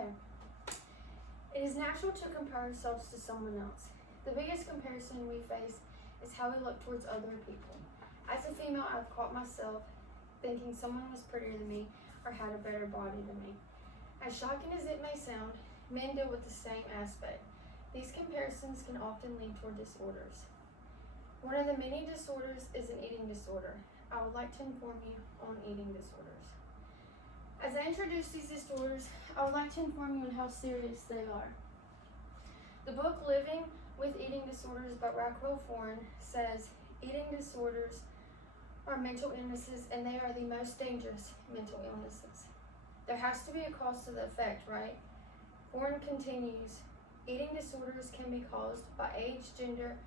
Okay. It is natural to compare ourselves to someone else. The biggest comparison we face is how we look towards other people. As a female, I've caught myself thinking someone was prettier than me or had a better body than me. As shocking as it may sound, men deal with the same aspect. These comparisons can often lead toward disorders. One of the many disorders is an eating disorder. I would like to inform you on eating disorders. As I introduce these disorders, I would like to inform you on how serious they are. The book Living with Eating Disorders by Raquel Foran says eating disorders are mental illnesses and they are the most dangerous mental illnesses. There has to be a cause to the effect, right? Foran continues, eating disorders can be caused by age, gender,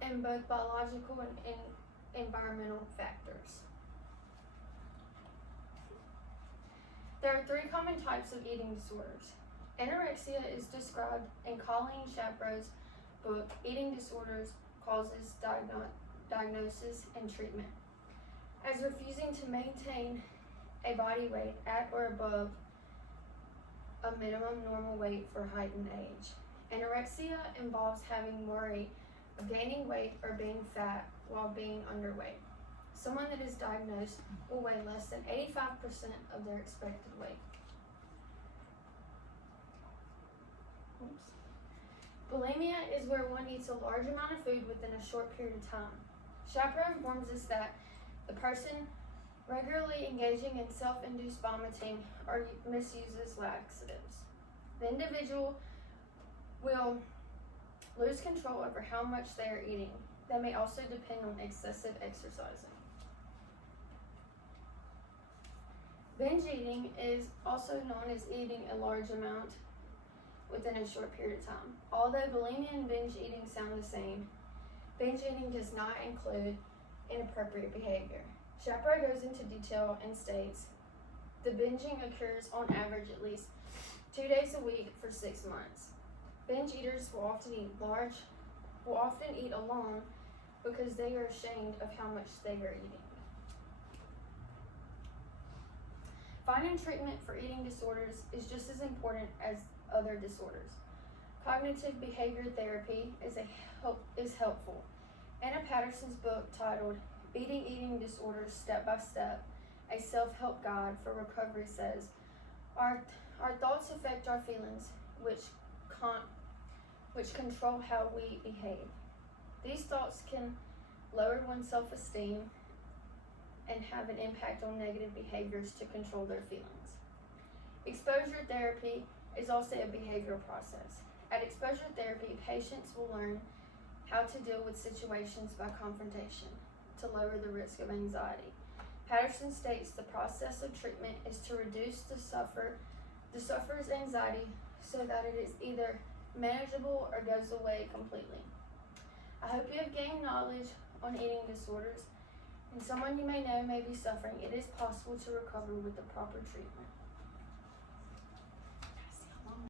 and both biological and environmental factors. There are 3 common types of eating disorders. Anorexia is described in Colleen Shapro's book, Eating Disorders, Causes, Diagnosis, and Treatment, as refusing to maintain a body weight at or above a minimum normal weight for height and age. Anorexia involves having worry of gaining weight or being fat while being underweight. Someone that is diagnosed will weigh less than 85% of their expected weight. Bulimia is where one eats a large amount of food within a short period of time. Shapro informs us that the person regularly engaging in self-induced vomiting or misuses laxatives. The individual will lose control over how much they are eating. They may also depend on excessive exercising. Binge eating is also known as eating a large amount within a short period of time. Although bulimia and binge eating sound the same, binge eating does not include inappropriate behavior. Shapro goes into detail and states, the binging occurs on average at least 2 days a week for 6 months. Binge eaters will often eat alone because they are ashamed of how much they are eating. Finding treatment for eating disorders is just as important as other disorders. Cognitive behavior therapy is helpful. Anna Patterson's book titled Beating Eating Disorders Step by Step, a self-help guide for recovery says, our thoughts affect our feelings, which control how we behave. These thoughts can lower one's self-esteem and have an impact on negative behaviors to control their feelings. Exposure therapy is also a behavioral process. At exposure therapy, patients will learn how to deal with situations by confrontation to lower the risk of anxiety. Patterson states the process of treatment is to reduce the sufferer's anxiety so that it is either manageable or goes away completely. I hope you have gained knowledge on eating disorders, and someone you may know may be suffering. It is possible to recover with the proper treatment.